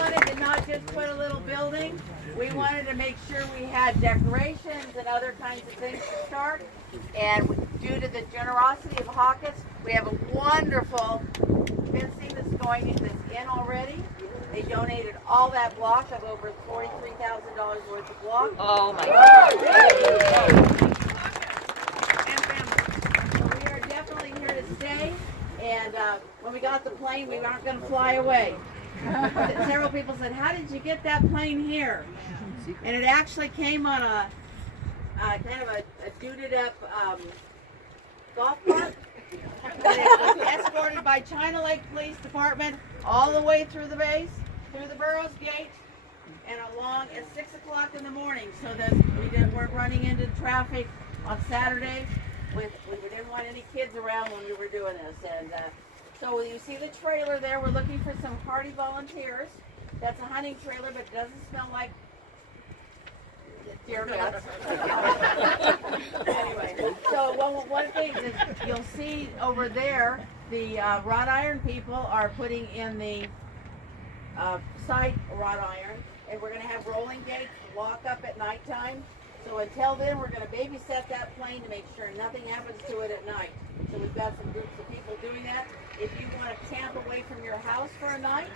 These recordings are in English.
wanted to not just put a little building. We wanted to make sure we had decorations and other kinds of things to start. And due to the generosity of Hawkins, we have a wonderful fencing that's going in already. They donated all that block of over $43,000 worth of block. Oh my God. So we are definitely here to stay. And when we got the plane, we aren't going to fly away. Several people said, "How did you get that plane here?" And it actually came on a kind of a duded up golf cart. And it was escorted by China Lake Police Department all the way through the base, through the Burroughs Gate, and along at 6 o'clock in the morning, so that we weren't running into traffic on Saturdays. We didn't want any kids around when we were doing this. And so you see the trailer there. We're looking for some hardy volunteers. That's a hunting trailer, but it doesn't smell like deer nuts. Anyway, so one thing is you'll see over there, the wrought iron people are putting in the side wrought iron, and we're going to have rolling gates to lock up at nighttime. So until then, we're going to babysit that plane to make sure nothing happens to it at night. So we've got some groups of people doing that. If you want to camp away from your house for a night,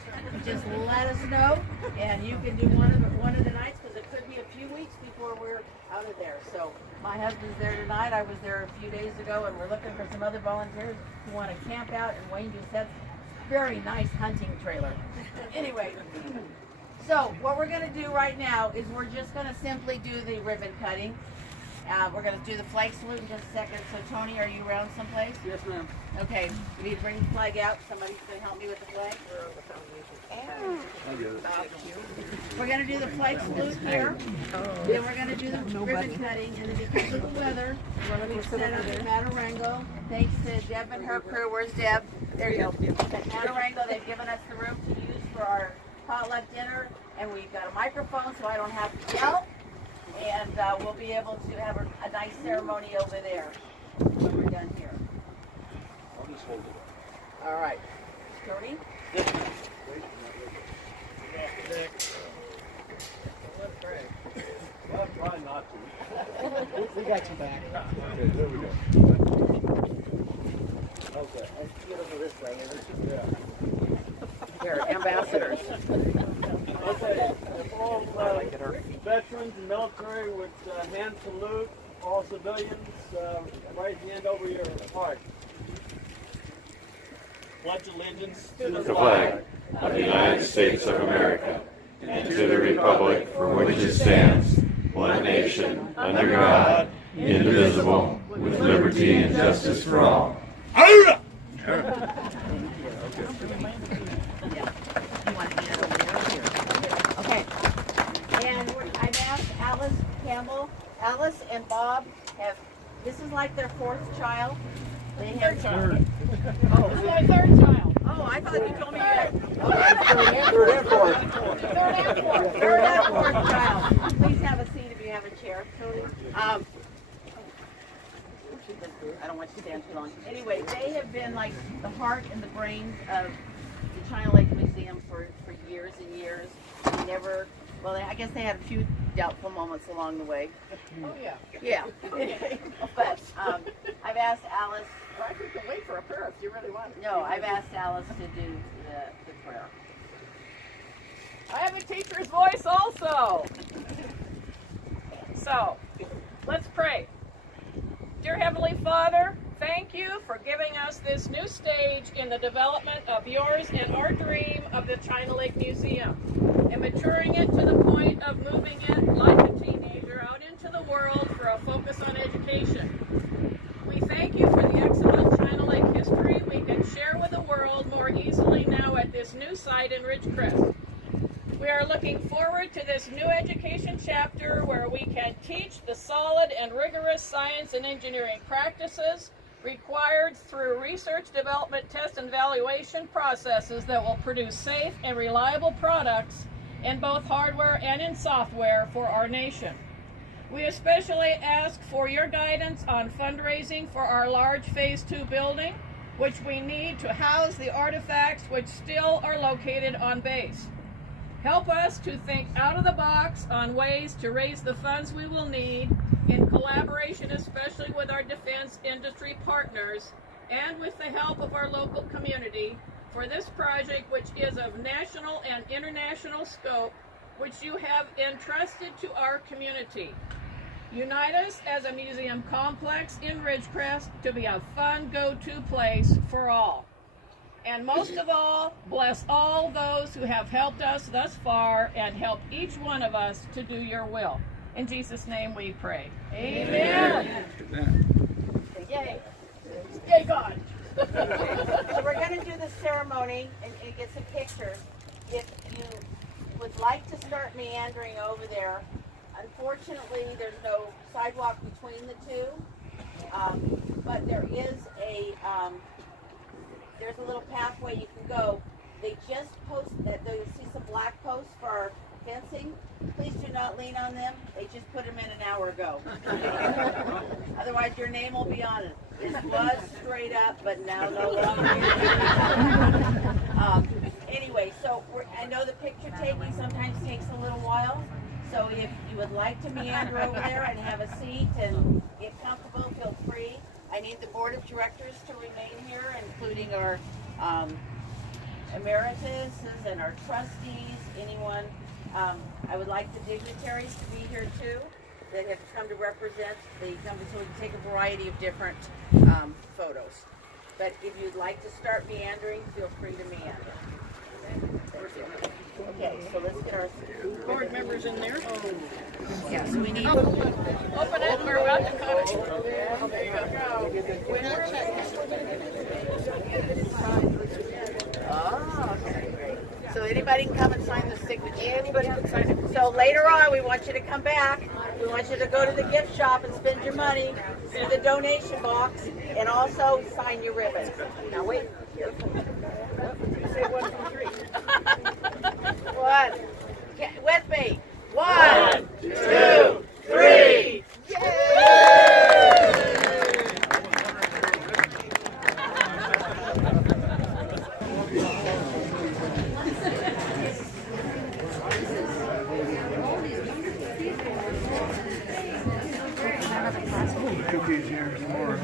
just let us know, and you can do one of the nights, because it could be a few weeks before we're out of there. So my husband's there tonight. I was there a few days ago, and we're looking for some other volunteers who want to camp out in Wayne Doucette's very nice hunting trailer. Anyway. So what we're going to do right now is we're just going to simply do the ribbon cutting. We're going to do the flag salute in just a second. So Tony, are you around someplace? Yes, ma'am. Okay, we need to bring the flag out. Somebody's going to help me with the flag. We're going to do the flag salute here. Then we're going to do the ribbon cutting. And then because of the weather, we've set up at Matarango. Thanks to Deb and her crew. Where's Deb? There you go. At Matarango, they've given us the room to use for our potluck dinner, and we've got a microphone so I don't have to yell, and we'll be able to have a nice ceremony over there when we're done here. I'll just hold it. All right. Tony? Well, try not to. We got you back. Okay, there we go. Okay. Let's get over this way. Yeah. Here, ambassadors. Okay, if all veterans and military would hand salute all civilians, right hand over your heart. Pledge allegiance to the flag of the United States of America and to the republic for which it stands, one nation, under God, indivisible, with liberty and justice for all. Okay. And I've asked Alice Campbell. Alice and Bob have, this is like their fourth child. They have Third. Oh, This is my third child. oh, I thought you told me you had Third and fourth. third and fourth child. Please have a seat if you have a chair. I don't want you to stand too long. Anyway, they have been like the heart and the brains of the China Lake Museum for years and years. They never, well, I guess they had a few doubtful moments along the way. Oh yeah. Yeah. But I've asked Alice. Well, I could wait for a prayer if you really want. No, I've asked Alice to do the prayer. I have a teacher's voice also. So, let's pray. Dear Heavenly Father, thank you for giving us this new stage in the development of yours and our dream of the China Lake Museum, and maturing it to the point of moving it like a teenager out into the world for a focus on education. We thank you for the excellent China Lake history we can share with the world more easily now at this new site in Ridgecrest. We are looking forward to this new education chapter where we can teach the solid and rigorous science and engineering practices required through research, development, test, and evaluation processes that will produce safe and reliable products in both hardware and in software for our nation. We especially ask for your guidance on fundraising for our large Phase 2 building, which we need to house the artifacts which still are located on base. Help us to think out of the box on ways to raise the funds we will need in collaboration, especially with our defense industry partners and with the help of our local community for this project, which is of national and international scope, which you have entrusted to our community. Unite us as a museum complex in Ridgecrest to be a fun go-to place for all. And most of all, bless all those who have helped us thus far and help each one of us to do your will. In Jesus' name we pray. Amen. Yay. Yay, God. So we're going to do the ceremony and get some pictures. If you would like to start meandering over there, unfortunately there's no sidewalk between the two, but there is there's a little pathway you can go. They just posted that. You'll see some black posts for our fencing. Please do not lean on them. They just put them in an hour ago. Otherwise, your name will be on it. This was straight up, but now no longer. Anyway, so I know the picture taking sometimes takes a little while. So if you would like to meander over there and have a seat and get comfortable, feel free. I need the board of directors to remain here, including our emeritus and our trustees, anyone. I would like the dignitaries to be here too, that have come to represent the company, so we can take a variety of different photos. But if you'd like to start meandering, feel free to meander. Okay, so let's get our Board members in there. yes, we need. Open it, we're about to cut it. There you go. Oh, okay. So anybody can come and sign the signature. Anybody can sign it. So later on, we want you to come back. We want you to go to the gift shop and spend your money through the donation box, and also sign your ribbon. Now wait. Say 1, 2, 3. One. Get with me. 1, 2, 3. Cookies here tomorrow.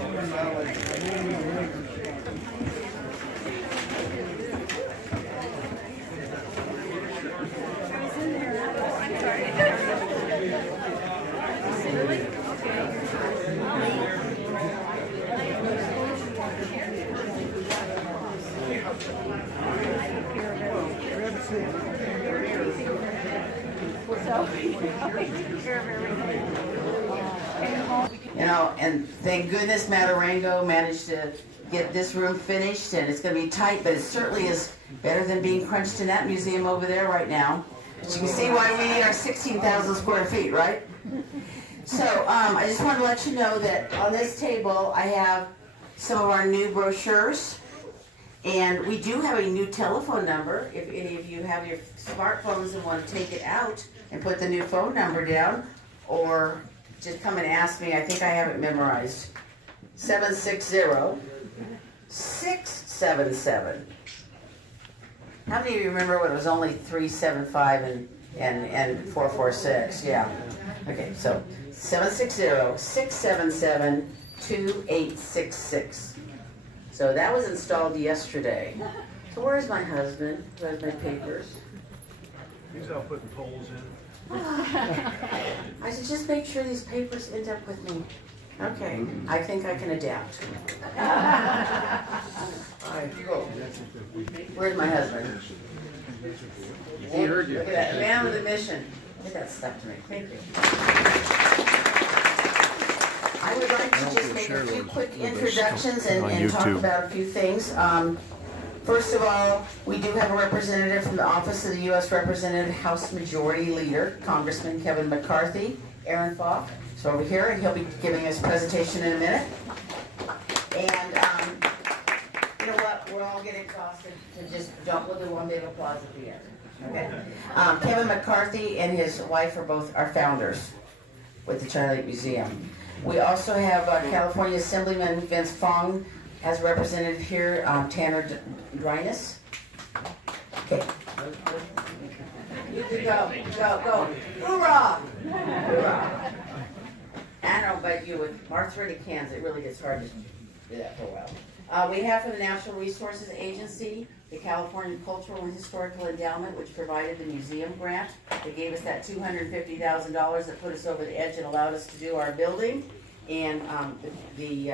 You know, and thank goodness Matarango managed to get this room finished, and it's going to be tight, but it certainly is better than being crunched in that museum over there right now. But you can see why we need our 16,000 square feet, right? So I just want to let you know that on this table I have some of our new brochures, and we do have a new telephone number. If any of you have your smartphones and want to take it out and put the new phone number down, or just come and ask me. I think I have it memorized. 760-677. How many of you remember when it was only 375 and 446? Yeah. Okay, so 760-677-2866. So that was installed yesterday. So where's my husband? Who has my papers? He's out putting poles in. I said, just make sure these papers end up with me. Okay, I think I can adapt. Where's my husband? He heard you. Look at that, man with a mission. Get that stuff to me. Thank you. I would like to just make a few quick introductions and talk about a few things. First of all, we do have a representative from the Office of the U.S. Representative, House Majority Leader, Congressman Kevin McCarthy, Aaron Falk. So over here, and he'll be giving us a presentation in a minute. And you know what? We're all getting exhausted, so just we'll do one big applause at the end. Okay. Kevin McCarthy and his wife are both our founders with the China Lake Museum. We also have California Assemblyman Vince Fong as represented here, Tanner Dryness. Okay. You can go. Hoorah! Hoorah! I don't know about you, with arthritic hands, it really gets hard to do that for a while. We have from the Natural Resources Agency, the California Cultural and Historical Endowment, which provided the museum grant. They gave us that $250,000 that put us over the edge and allowed us to do our building. And we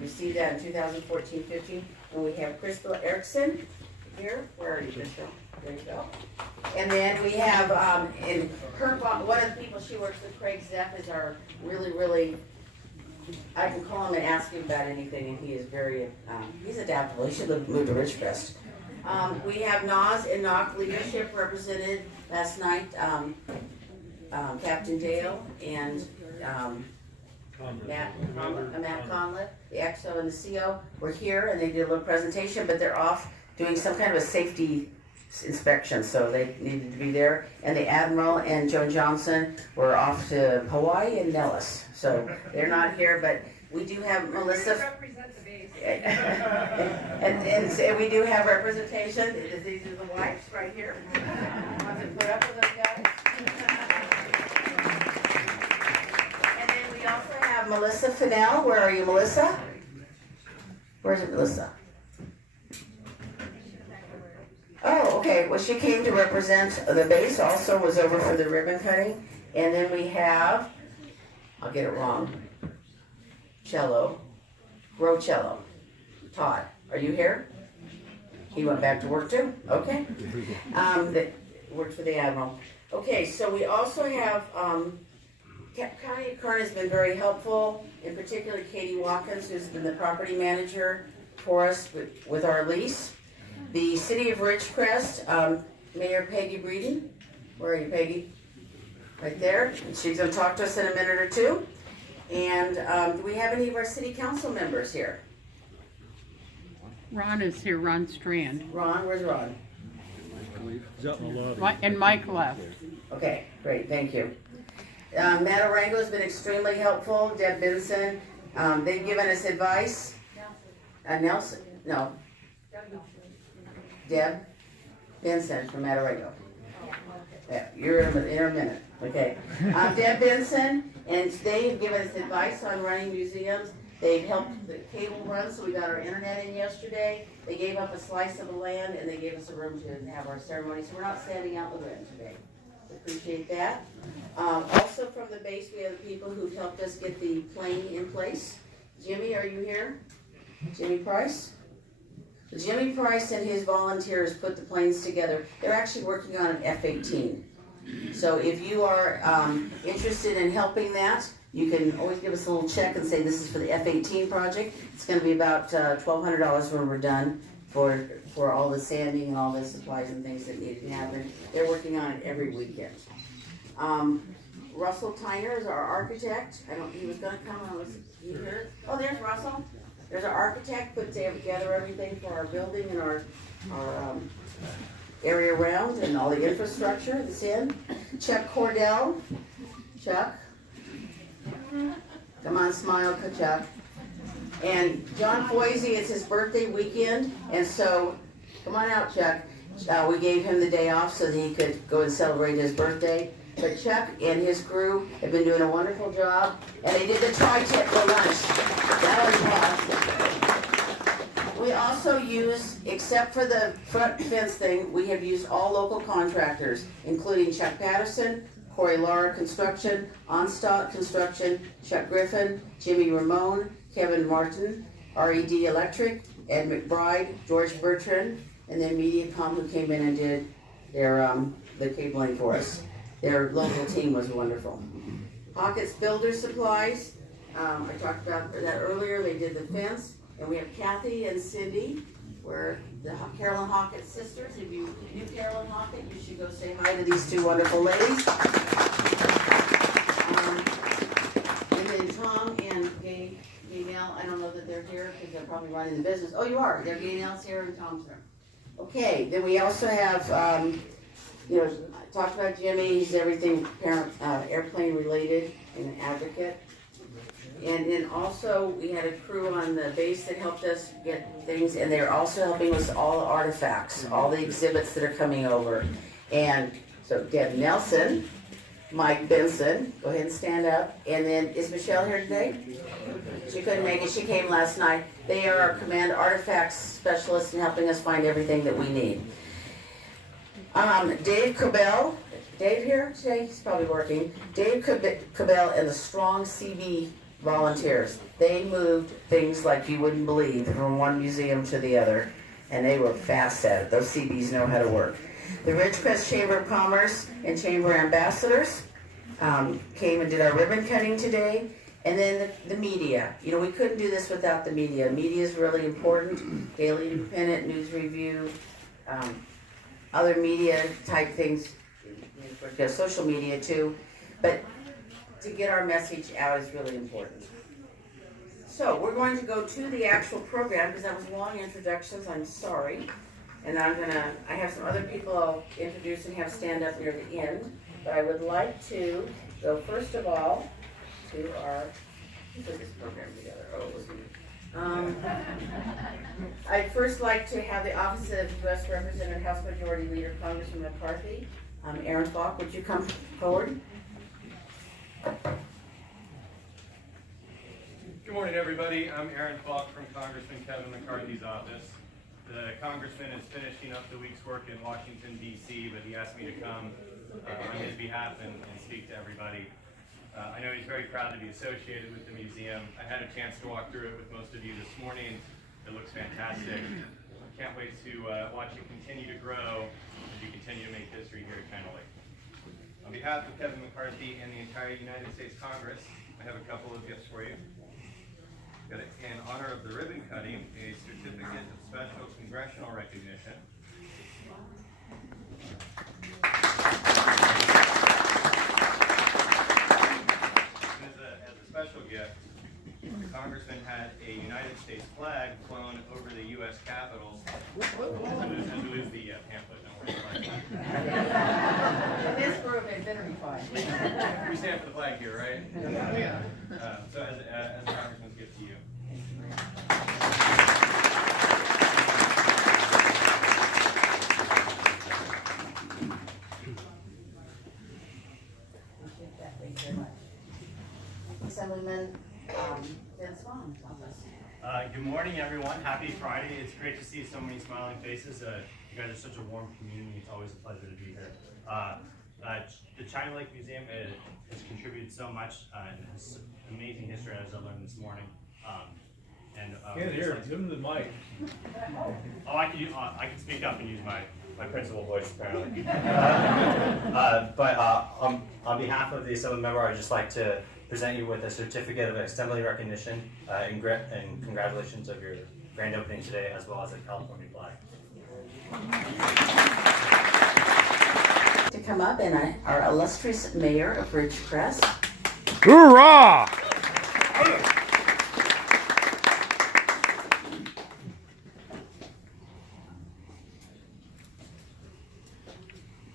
received that in 2014-15. And we have Crystal Erickson here. Where are you, Crystal? There you go. And then we have, in her, one of the people she works with, Craig Zepp, is our really, I can call him and ask him about anything, and he is very, he's adaptable. He should move to Ridgecrest. We have NAS and NOC leadership represented last night, Captain Dale and Matt Conliffe, the XO and the CO were here, and they did a little presentation, but they're off doing some kind of a safety inspection, so they needed to be there. And the Admiral and Joan Johnson were off to Hawaii and Nellis, so they're not here, but we do have Melissa. Represent the base. and we do have representation. These are the wives right here. Want to put up with those guys? And then we also have Melissa Fennell. Where are you, Melissa? Where's it, Melissa? Oh, okay. Well, she came to represent the base, also was over for the ribbon cutting. And then we have, I'll get it wrong, Rocello. Todd, are you here? He went back to work too? Okay. That works for the Admiral. Okay, so we also have, County of Kern has been very helpful, in particular Katie Watkins, who's been the property manager for us with our lease. The City of Ridgecrest, Mayor Peggy Breeden. Where are you, Peggy? Right there. And she's going to talk to us in a minute or two. And do we have any of our city council members here? Ron is here, Ron Strand. Ron, where's Ron? And Mike left. Okay, great, thank you. Matt Orango's been extremely helpful, Deb Benson. They've given us advice. Nelson, no. Deb Benson from Matarango. Yeah, you're in a minute, okay. Deb Benson, and they've given us advice on running museums. They've helped the cable run, so we got our internet in yesterday. They gave up a slice of the land, and they gave us a room to have our ceremony, so we're not standing out in the wind today. Appreciate that. Also from the base, we have the people who've helped us get the plane in place. Jimmy, are you here? Jimmy Price? Jimmy Price and his volunteers put the planes together. They're actually working on an F-18. So if you are interested in helping that, you can always give us a little check and say this is for the F-18 project. It's going to be about $1,200 when we're done for all the sanding and all the supplies and things that need to happen. They're working on it every weekend. Russell Tyner is our architect. He was going to come on. Was he here? Oh, there's Russell. There's our architect, put together everything for our building and our area around and all the infrastructure that's in. Chuck Cordell. Chuck. Come on, smile, Chuck. And John Foisey, it's his birthday weekend, and so, come on out, Chuck. We gave him the day off so that he could go and celebrate his birthday. But Chuck and his crew have been doing a wonderful job, and they did the tri-tip for lunch. That was fun. We also use, except for the front fence thing, we have used all local contractors, including Chuck Patterson, Corey Lara Construction, OnStock Construction, Chuck Griffin, Jimmy Ramone, Kevin Martin, RED Electric, Ed McBride, George Bertrand, and then Mediacom, who came in and did their the cabling for us. Their local team was wonderful. Hawkett's Builder Supplies, I talked about that earlier. They did the fence, and we have Kathy and Cindy, where the Carolyn Hawkett sisters. If you knew Carolyn Hawkett, you should go say hi to these two wonderful ladies. And then Tom and Gaynell, I don't know that they're here because they're probably running the business. Oh, you are. They're Gaynell's here and Tom's here. Okay, then we also have, I talked about Jimmy. He's everything airplane related and an advocate. And then also we had a crew on the base that helped us get things, and they're also helping us all the artifacts, all the exhibits that are coming over. And So Deb Nelson, Mike Benson, go ahead and stand up. And then, is Michelle here today? She couldn't make it, she came last night. They are our command artifacts specialists in helping us find everything that we need. Dave Cabell, Dave here today? He's probably working. Dave Cabell and the Strong CB volunteers. They moved things like you wouldn't believe from one museum to the other, and they were fast at it. Those CBs know how to work. The Ridgecrest Chamber of Commerce and Chamber ambassadors came and did our ribbon cutting today. And then the media. You know, we couldn't do this without the media. Media is really important. Daily Independent, News Review, other media type things, social media too. But to get our message out is really important. So we're going to go to the actual program because that was long introductions, I'm sorry. And I have some other people I'll introduce and have stand up near the end. But I would like to go first of all to our, who put this program together? Oh, it was me. I'd first like to have the Office of U.S. Representative, House Majority Leader, Congressman McCarthy. Aaron Falk, would you come forward? Good morning, everybody. I'm Aaron Falk from Congressman Kevin McCarthy's office. The congressman is finishing up the week's work in Washington, D.C., but he asked me to come on his behalf and speak to everybody. I know he's very proud to be associated with the museum. I had a chance to walk through it with most of you this morning. It looks fantastic. Can't wait to watch it continue to grow as you continue to make history here at China Lake. On behalf of Kevin McCarthy and the entire United States Congress, I have a couple of gifts for you. In honor of the ribbon cutting, a certificate of special congressional recognition. As a special gift, the congressman had a United States flag flown over the U.S. Capitol. As we lose the pamphlet, don't worry about it. In this group, it better be fine. We stand for the flag here, right? Yeah. So as a congressman's gift to you. Thank you very much. Assemblyman Vince Vaughn. Good morning, everyone. Happy Friday. It's great to see so many smiling faces. You guys are such a warm community. It's always a pleasure to be here. The China Lake Museum has contributed so much and has amazing history, as I learned this morning. Can't hear it. Give him the mic. Oh, I can speak up and use my principal voice, apparently. On behalf of the Assembly member, I'd just like to present you with a certificate of assembly recognition and congratulations of your grand opening today, as well as a California flag. To come up, and our illustrious mayor of Ridgecrest. Hoorah!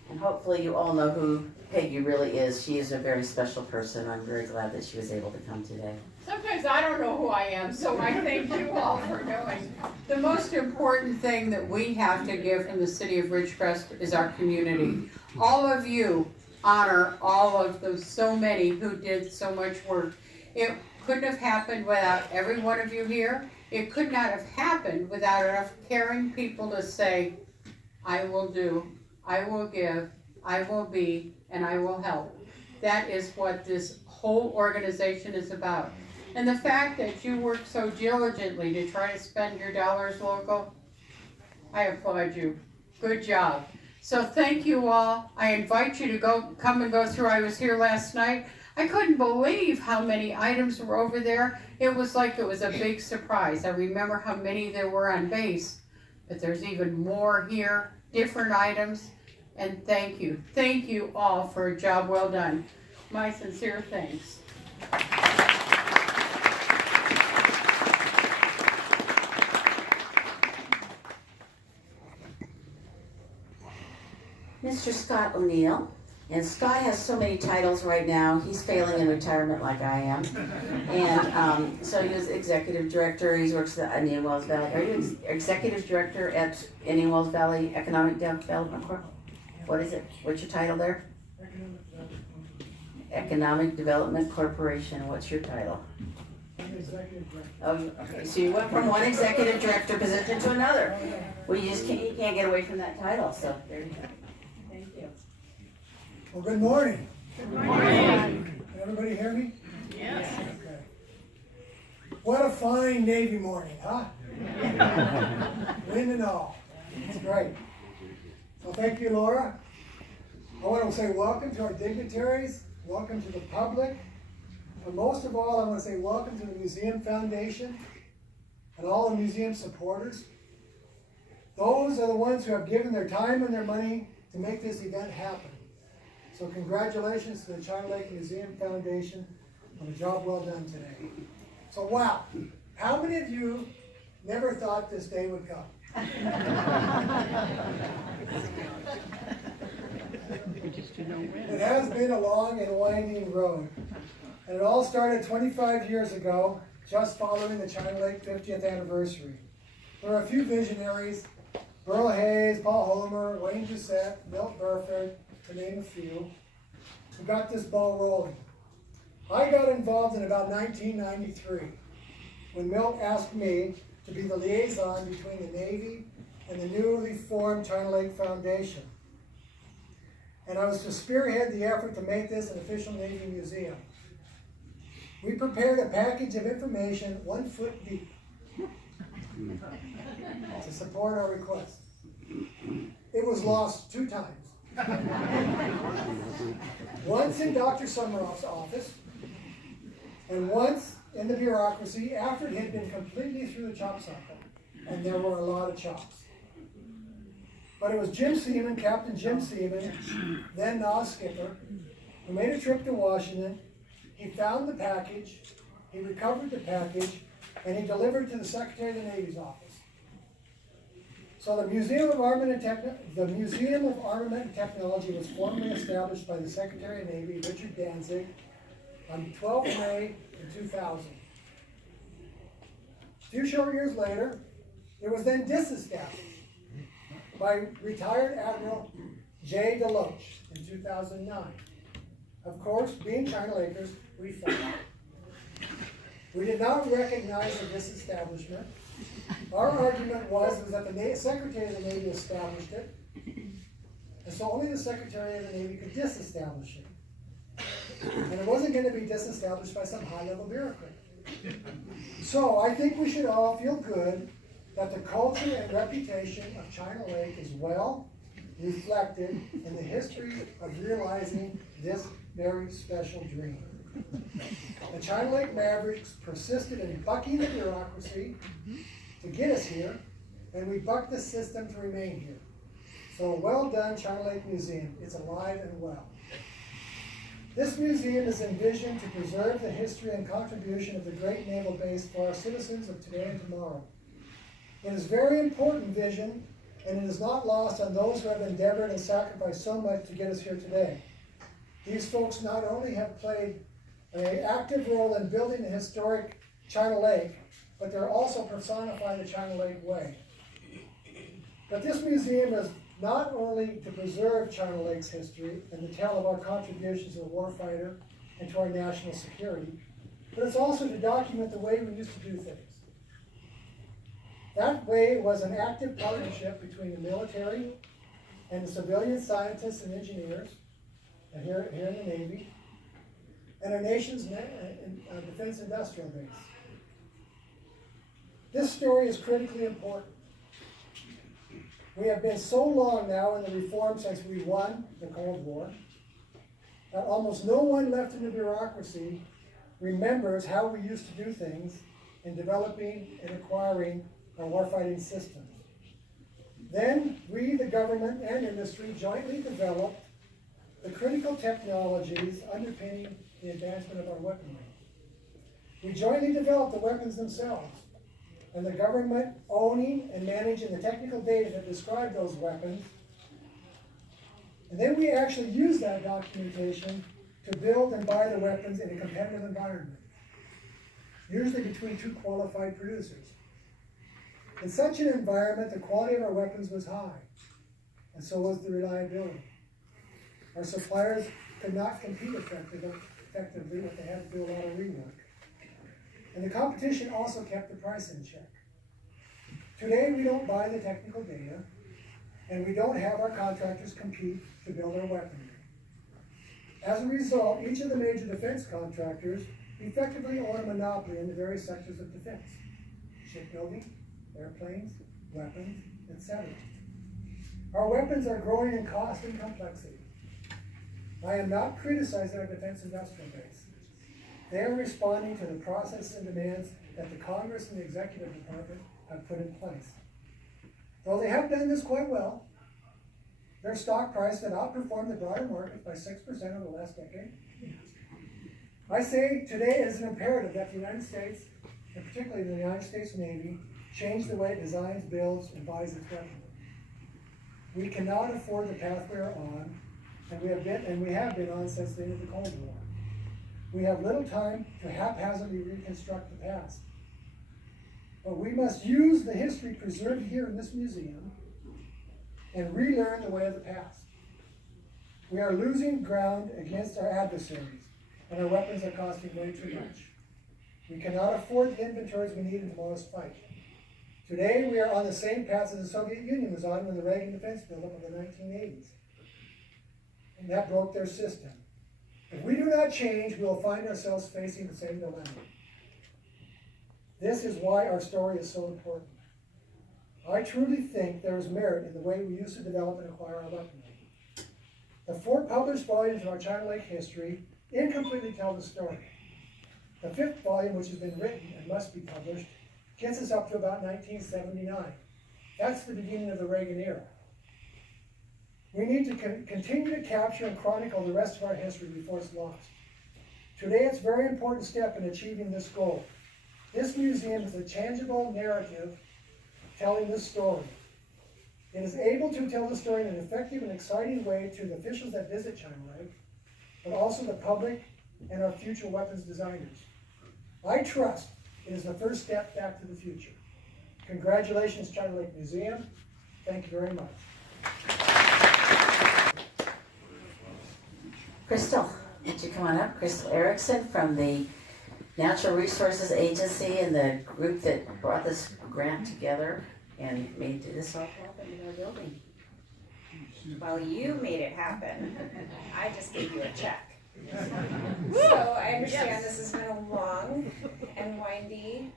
And hopefully you all know who Peggy really is. She is a very special person. I'm very glad that she was able to come today. Sometimes I don't know who I am, so I thank you all for knowing. The most important thing that we have to give from the city of Ridgecrest is our community. All of you honor all of those so many who did so much work. It couldn't have happened without every one of you here. It could not have happened without enough caring people to say, I will do, I will give, I will be, and I will help. That is what this whole organization is about. And the fact that you work so diligently to try to spend your dollars local, I applaud you. Good job. So thank you all. I invite you to come and go through. I was here last night. I couldn't believe how many items were over there. It was like it was a big surprise. I remember how many there were on base, but there's even more here, different items. And thank you. Thank you all for a job well done. My sincere thanks. Mr. Scott O'Neill. And Scott has so many titles right now. He's failing in retirement like I am. And so he was executive director. He works at Indian Wells Valley. Are you executive director at Indian Wells Valley Economic Development Corp? What is it? What's your title there? Economic Development Corporation. What's your title? Oh, okay. So you went from one executive director position to another. Well, you can't get away from that title. So there you go. Thank you. Well, good morning. Good morning. Can everybody hear me? Yes. Okay. What a fine Navy morning, huh? Wind and all. It's great. So thank you, Laura. I want to say welcome to our dignitaries, welcome to the public, but most of all, I want to say welcome to the Museum Foundation and all the museum supporters. Those are the ones who have given their time and their money to make this event happen. So congratulations to the China Lake Museum Foundation on a job well done today. So wow, how many of you never thought this day would come? It has been a long and winding road. And it all started 25 years ago, just following the China Lake 50th anniversary. There were a few visionaries, Burl Hayes, Paul Homer, Wayne Doucette, Milt Burford, to name a few, who got this ball rolling. I got involved in about 1993, when Milt asked me to be the liaison between the Navy and the newly formed China Lake Foundation. And I was to spearhead the effort to make this an official Navy museum. We prepared a package of information 1 foot deep to support our request. It was lost 2 times. Once in Dr. Summeroff's office, and once in the bureaucracy after it had been completely through the chop cycle, and there were a lot of chops. But it was Jim Seaman, Captain Jim Seaman, then NAS skipper, who made a trip to Washington. He found the package, he recovered the package, and he delivered it to the Secretary of the Navy's office. So the Museum of Armament and Technology was formally established by the Secretary of Navy, Richard Danzig, on 12 May 2000. A few short years later, it was then disestablished by retired Admiral J. DeLoach in 2009. Of course, being China Lakers, we fought. We did not recognize the disestablishment. Our argument was that the Secretary of the Navy established it, and so only the Secretary of the Navy could disestablish it. And it wasn't going to be disestablished by some high-level bureaucrat. So I think we should all feel good that the culture and reputation of China Lake is well reflected in the history of realizing this very special dream. The China Lake Mavericks persisted in bucking the bureaucracy to get us here, and we bucked the system to remain here. So well done, China Lake Museum. It's alive and well. This museum is envisioned to preserve the history and contribution of the great naval base for our citizens of today and tomorrow. It is a very important vision, and it is not lost on those who have endeavored and sacrificed so much to get us here today. These folks not only have played an active role in building the historic China Lake, but they're also personifying the China Lake way. But this museum is not only to preserve China Lake's history and to tell of our contributions to the warfighter and to our national security, but it's also to document the way we used to do things. That way was an active partnership between the military and the civilian scientists and engineers, and here in the Navy, and our nation's defense industrial base. This story is critically important. We have been so long now in the reform since we won the Cold War that almost no one left in the bureaucracy remembers how we used to do things in developing and acquiring our warfighting systems. Then we, the government and industry, jointly developed the critical technologies underpinning the advancement of our weaponry. We jointly developed the weapons themselves, and the government owning and managing the technical data that describe those weapons. And then we actually use that documentation to build and buy the weapons in a competitive environment, usually between 2 qualified producers. In such an environment, the quality of our weapons was high, and so was the reliability. Our suppliers could not compete effectively, but they had to do a lot of rework. And the competition also kept the price in check. Today, we don't buy the technical data, and we don't have our contractors compete to build our weaponry. As a result, each of the major defense contractors effectively own a monopoly in the various sectors of defense: shipbuilding, airplanes, weapons, etc. Our weapons are growing in cost and complexity. I am not criticizing our defense industrial base. They are responding to the process and demands that the Congress and the Executive Department have put in place. Though they have done this quite well, their stock price had outperformed the broader market by 6% over the last decade. I say today it is an imperative that the United States, and particularly the United States Navy, change the way it designs, builds, and buys its weaponry. We cannot afford the path we are on, and we have been on since the end of the Cold War. We have little time to haphazardly reconstruct the past. But we must use the history preserved here in this museum and relearn the way of the past. We are losing ground against our adversaries, and our weapons are costing way too much. We cannot afford the inventories we need in tomorrow's fight. Today, we are on the same path as the Soviet Union was on when the Reagan defense buildup of the 1980s. And that broke their system. If we do not change, we will find ourselves facing the same dilemma. This is why our story is so important. I truly think there is merit in the way we used to develop and acquire our weaponry. The 4 published volumes of our China Lake history incompletely tell the story. The 5th volume, which has been written and must be published, gets us up to about 1979. That's the beginning of the Reagan era. We need to continue to capture and chronicle the rest of our history before it's lost. Today, it's a very important step in achieving this goal. This museum is a tangible narrative telling this story. It is able to tell the story in an effective and exciting way to the officials that visit China Lake, but also the public and our future weapons designers. I trust it is the first step back to the future. Congratulations, China Lake Museum. Thank you very much. Crystal, would you come on up? Crystal Erickson from the Natural Resources Agency and the group that brought this grant together and made this all happen in our building. Well, you made it happen. I just gave you a check. So I understand this has been a long and windy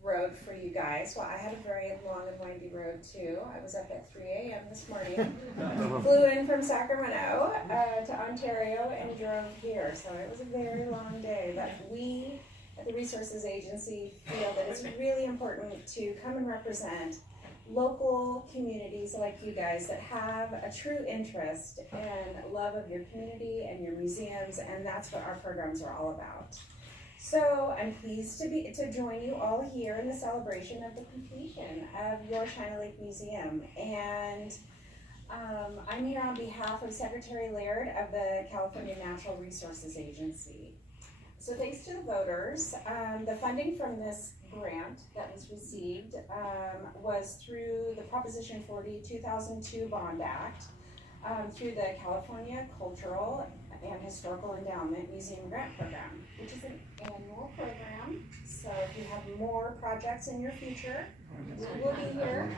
road for you guys. Well, I had a very long and windy road too. I was up at 3 a.m. this morning, flew in from Sacramento to Ontario and drove here. So it was a very long day. But we at the Resources Agency feel that it's really important to come and represent local communities like you guys that have a true interest and love of your community and your museums, and that's what our programs are all about. So I'm pleased to join you all here in the celebration of the completion of your China Lake Museum. And I'm here on behalf of Secretary Laird of the California Natural Resources Agency. So thanks to the voters, the funding from this grant that was received was through the Proposition 40 2002 Bond Act, through the California Cultural and Historical Endowment Museum Grant Program, which is an annual program. So if you have more projects in your future, we'll be here.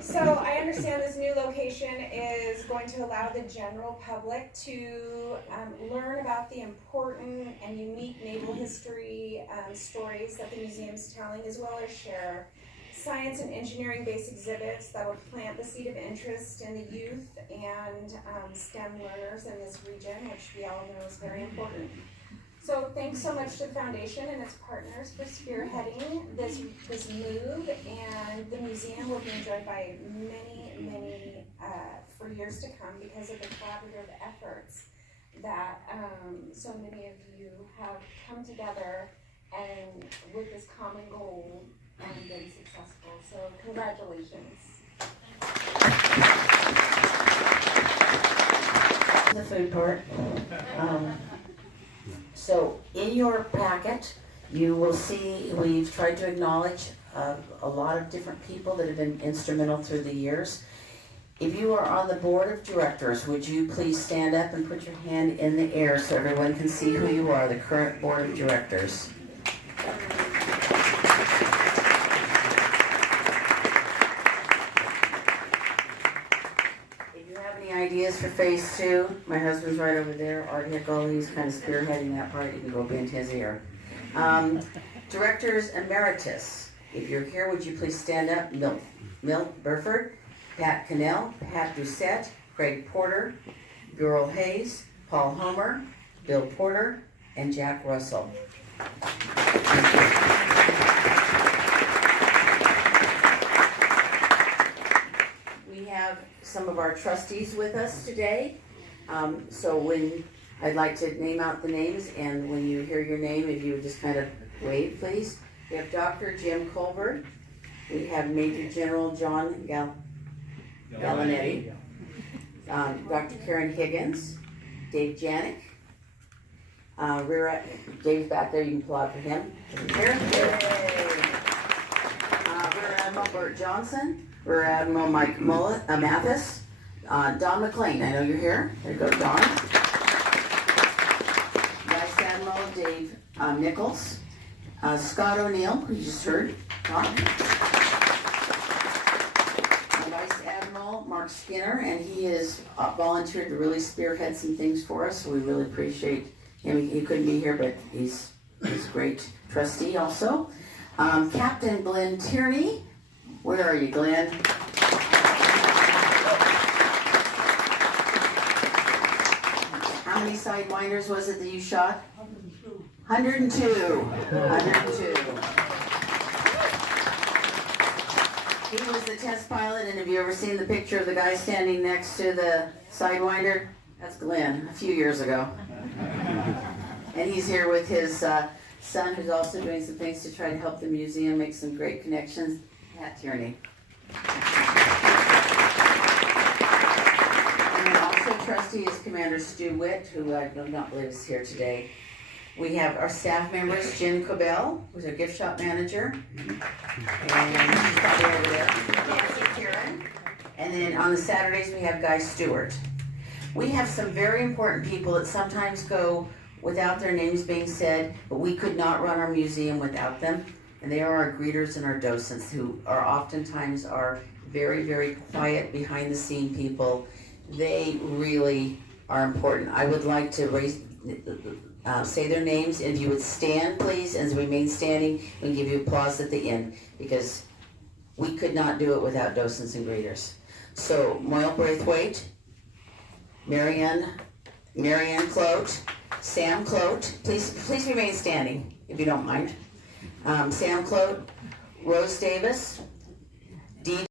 So I understand this new location is going to allow the general public to learn about the important and unique naval history stories that the museum's telling, as well as share science and engineering-based exhibits that will plant the seed of interest in the youth and STEM learners in this region, which we all know is very important. So thanks so much to the foundation and its partners for spearheading this move, and the museum will be enjoyed by many for years to come because of the collaborative efforts that so many of you have come together and with this common goal and been successful. So congratulations. The food part. So in your packet, you will see we've tried to acknowledge a lot of different people that have been instrumental through the years. If you are on the board of directors, would you please stand up and put your hand in the air so everyone can see who you are, the current board of directors. If you have any ideas for phase 2, my husband's right over there, Art Hickel, he's kind of spearheading that part, you can go bend his ear. Directors Emeritus, if you're here, would you please stand up? Milt Burford, Pat Cannell, Pat Doucette, Craig Porter, Burl Hayes, Paul Homer, Bill Porter, and Jack Russell. We have some of our trustees with us today. So when I'd like to name out the names, and when you hear your name, if you would just kind of wave, please. We have Dr. Jim Colbert. We have Major General John Gallinetti. Dr. Karen Higgins. Dave Janik. Dave's back there, you can applaud for him. Rear Admiral Bert Johnson. Rear Admiral Mike Mathis. Don McLean, I know you're here. There you go, Don. Vice Admiral Dave Nichols. Scott O'Neill, who you just heard talk. Vice Admiral Mark Skinner, and he has volunteered to really spearhead some things for us, so we really appreciate him. He couldn't be here, but he's a great trustee also. Captain Glenn Tierney, where are you, Glenn? How many sidewinders was it that you shot? 102. 102. He was the test pilot, and have you ever seen the picture of the guy standing next to the Sidewinder? That's Glenn, a few years ago. And he's here with his son, who's also doing some things to try to help the museum make some great connections. Pat Tierney. And also trustee is Commander Stu Witt, who I do not believe is here today. We have our staff members, Jen Cobell, who's our gift shop manager. And she's probably over there. Nancy Kieran. And then on the Saturdays, we have Guy Stewart. We have some very important people that sometimes go without their names being said, but we could not run our museum without them. And they are our greeters and our docents, who are oftentimes our very, very quiet, behind the scene people. They really are important. I would like to say their names, and if you would stand, please, and remain standing, and give you applause at the end, because we could not do it without docents and greeters. So, Moyle Braithwaite, Marianne Clote, Sam Clote, please remain standing, if you don't mind. Sam Clote, Rose Davis, Dee